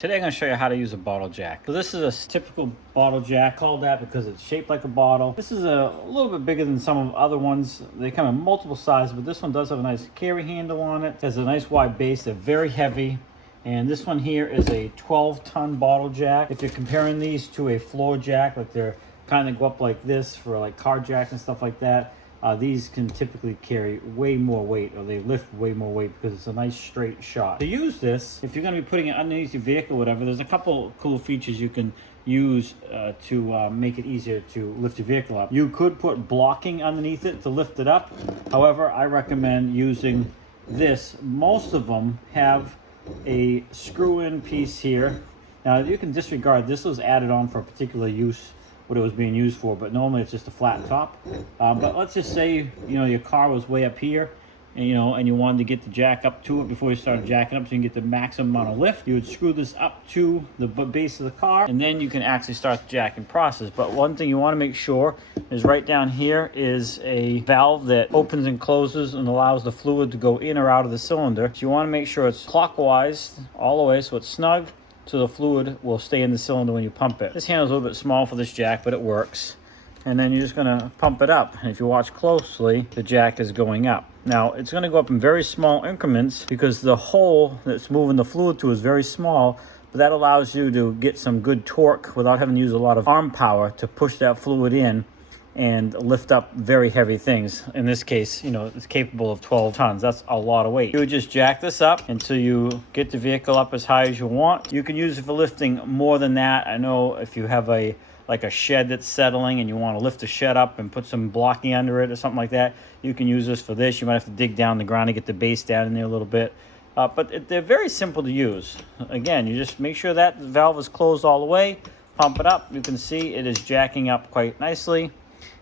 Today I'm going to show you how to use a bottle jack. So this is a typical bottle jack, called that because it's shaped like a bottle. This is a little bit bigger than some of the other ones. They come in multiple sizes, but this one does have a nice carry handle on it. It has a nice wide base. They're very heavy. And this one here is a 12-ton bottle jack. If you're comparing these to a floor jack, like they're kind of go up like this for like car jacks and stuff like that, these can typically carry way more weight, or they lift way more weight because it's a nice straight shot. To use this, if you're going to be putting it underneath your vehicle or whatever, there's a couple cool features you can use to make it easier to lift your vehicle up. You could put blocking underneath it to lift it up. However, I recommend using this. Most of them have a screw-in piece here. Now you can disregard this. Was added on for a particular use, what it was being used for, but normally it's just a flat top. But let's just say your car was way up here, and you wanted to get the jack up to it before you started jacking up, so you can get the maximum amount of lift. You would screw this up to the base of the car, and then you can actually start the jacking process. But one thing you want to make sure is right down here is a valve that opens and closes and allows the fluid to go in or out of the cylinder. So you want to make sure it's clockwise all the way, so it's snug, so the fluid will stay in the cylinder when you pump it. This handle's a little bit small for this jack, but it works. And then you're just gonna pump it up. And if you watch closely, the jack is going up. Now, it's gonna go up in very small increments because the hole that's moving the fluid to is very small, but that allows you to get some good torque without having to use a lot of arm power to push that fluid in and lift up very heavy things. In this case, it's capable of 12 tons. That's a lot of weight. You would just jack this up until you get the vehicle up as high as you want. You can use it for lifting more than that. I know if you have a shed that's settling and you want to lift the shed up and put some blocking under it or something like that, you can use this for this. You might have to dig down the ground to get the base down in there a little bit. But they're very simple to use. Again, you just make sure that the valve is closed all the way, pump it up. You can see it is jacking up quite nicely.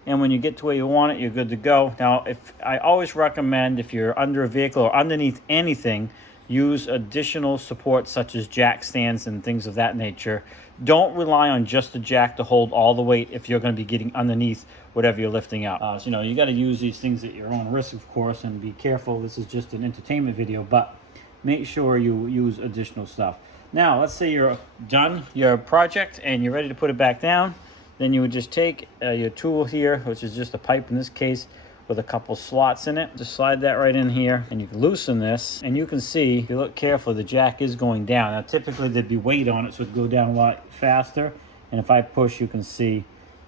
And when you get to where you want it, you're good to go. Now, I always recommend, if you're under a vehicle or underneath anything, use additional support such as jack stands and things of that nature. Don't rely on just the jack to hold all the weight if you're going to be getting underneath whatever you're lifting up. You got to use these things at your own risk, of course, and be careful. This is just an entertainment video, but make sure you use additional stuff. Now, let's say you're done your project and you're ready to put it back down. Then you would just take your tool here, which is just a pipe in this case, with a couple slots in it. Just slide that right in here, and you can loosen this, and you can see, if you look carefully, the jack is going down. Now, typically there'd be weight on it, so it'd go down a lot faster. And if I push, you can see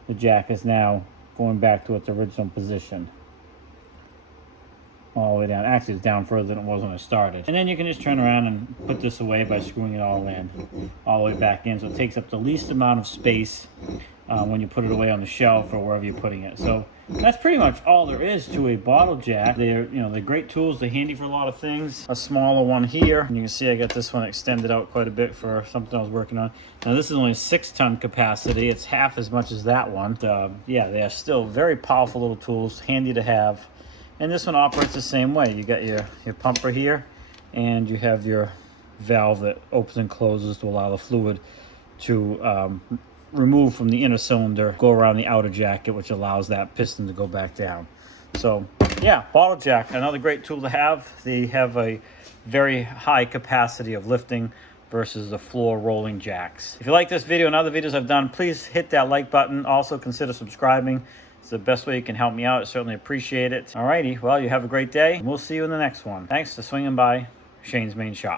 the jack is now going back to its original position. All the way down. Actually, it's down further than it was when I started. And then you can just turn around and put this away by screwing it all the way back in. So it takes up the least amount of space when you put it away on the shelf or wherever you're putting it. So that's pretty much all there is to a bottle jack. They're great tools. They're handy for a lot of things. A smaller one here, and you can see I got this one extended out quite a bit for something I was working on. Now this is only 6-ton capacity. It's half as much as that one. Yeah, they are still very powerful little tools, handy to have. And this one operates the same way. You got your pumper here, and you have your valve that opens and closes to allow the fluid to remove from the inner cylinder, go around the outer jacket, which allows that piston to go back down. So yeah, bottle jack, another great tool to have. They have a very high capacity of lifting versus the floor rolling jacks. If you like this video and other videos I've done, please hit that like button. Also consider subscribing. It's the best way you can help me out. I certainly appreciate it. Alrighty, well, you have a great day. We'll see you in the next one. Thanks for swinging by Shane's Main Shop.